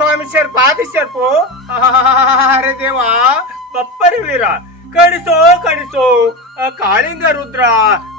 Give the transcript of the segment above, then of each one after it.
ಸ್ವಾಮಿ ಶರ್ಪ ಆದಿಶರ್ಪು ಅರೆ ದೇವ ಬಪ್ಪರಿ ವೀರ ಕಡಿಸೋ ಕಡಿಸೋ ಕಾಳಿಂಗ ರುದ್ರ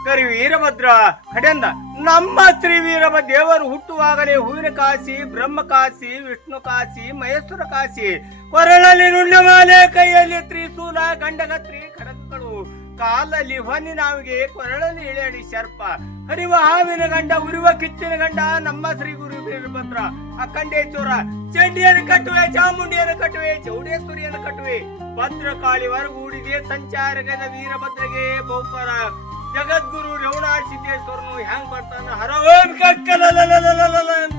ಕರಿ ವೀರಭದ್ರ ಕಡೆಂದ ನಮ್ಮ ಶ್ರೀ ವೀರಭ ದೇವರು ಹುಟ್ಟುವಾಗಲೇ ಹೂವಿನ ಕಾಶಿ ಬ್ರಹ್ಮ ಕಾಶಿ ವಿಷ್ಣು ಕಾಶಿ ಮಹೇಶ್ವರ ಕಾಶಿ ಕೊರಳಲ್ಲಿ ರುಂಡಮಾಲೆ ಕೈಯಲ್ಲಿ ತ್ರಿಶೂಲ ಗಂಡಗತ್ರಿ ಖಡ್ಗಗಳು ಕಾಲಲ್ಲಿ ಹೊನ್ನಿನಾವಿಗೆ ಕೊರಳಲ್ಲಿ ಇಳೆಯಡಿ ಶರ್ಪ ಹರಿವ ಹಾವಿನ ಗಂಡ ಉರಿವ ಕಿಚ್ಚಿನ ಗಂಡ ನಮ್ಮ ಶ್ರೀ ಗುರು ವೀರಭದ್ರ ಅಖಂಡೇಶ್ವರ ಚಂಡಿಯನ್ನು ಕಟ್ಟುವೆ ಚಾಮುಂಡಿಯನ್ನು ಕಟ್ಟುವೆ ಚೌಡೇಶ್ವರಿಯನ್ನು ಕಟ್ಟುವೆ ಭದ್ರಕಾಳಿ ಹೊರಗೂಡಿದೆ ಸಂಚಾರಕದ ವೀರಭದ್ರಗೆ ಬಹುಪರ ಜಗದ್ಗುರು ರೇವಣ ಸಿದ್ದೇಶ್ವರನು ಹೆಂಗ್ ಬರ್ತಾನ ಹರ ಓಂ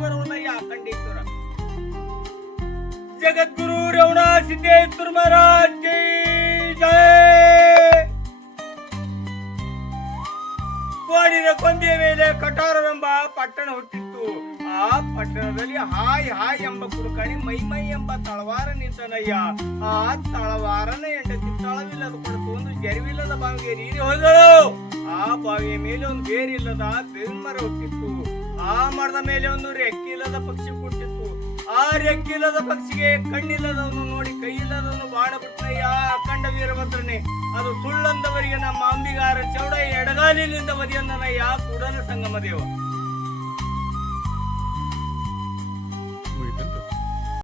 ಬರುವುದಯ್ಯ ಅಖಂಡೇಶ್ವರ ಜಗದ್ಗುರು ರೇವಣ ಸಿದ್ದೇಶ್ವರ ಮಹಾರಾಜ್ ಕಿ ಜೈ. ಕೋಡಿನ ಕೊಂಬೆಯ ಮೇಲೆ ಕಟಾರವೆಂಬ ಪಟ್ಟಣ ಹುಟ್ಟಿತ್ತು. ಆ ಪಟ್ಟಣದಲ್ಲಿ ಹಾಯ್ ಹಾಯ್ ಎಂಬ ಕುರುಕಣಿ ಮೈ ಮೈ ಎಂಬ ತಳವಾರ ನಿಂತನಯ್ಯ. ಆ ತಳವಾರನ ಹೆಂಡತಿ ತಳವಿಲ್ಲದ ಕೊಡುತ್ತು ಒಂದು ಜರಿವಿಲ್ಲದ ಬಾವಿಗೆ ನೀರು ಹೋದಳು. ಆ ಬಾವಿಯ ಮೇಲೆ ಒಂದು ಬೇರಿಲ್ಲದ ಬೇವಿನ ಮರ ಹುಟ್ಟಿತ್ತು. ಆ ಮರದ ಮೇಲೆ ಒಂದು ರೆಕ್ಕಿಲ್ಲದ ಪಕ್ಷಿ ಹುಟ್ಟಿತ್ತು. ಆ ರೆಕ್ಕಿಲ್ಲದ ಪಕ್ಷಿಗೆ ಕಣ್ಣಿಲ್ಲದವನು ನೋಡಿ ಕೈಯಿಲ್ಲದವನು ಬಾಣ ಬಿಟ್ಟನಯ್ಯ ಅಖಂಡ ವೀರಭದ್ರನೇ. ಅದು ಸುಳ್ಳಂದವರಿಗೆ ನಮ್ಮ ಅಂಬಿಗಾರ ಚೌಡ ಎಡಗಾಲಿನಿಂದ ಬದಿಯಂದನಯ್ಯ ಕೂಡಲ ಸಂಗಮ ದೇವ.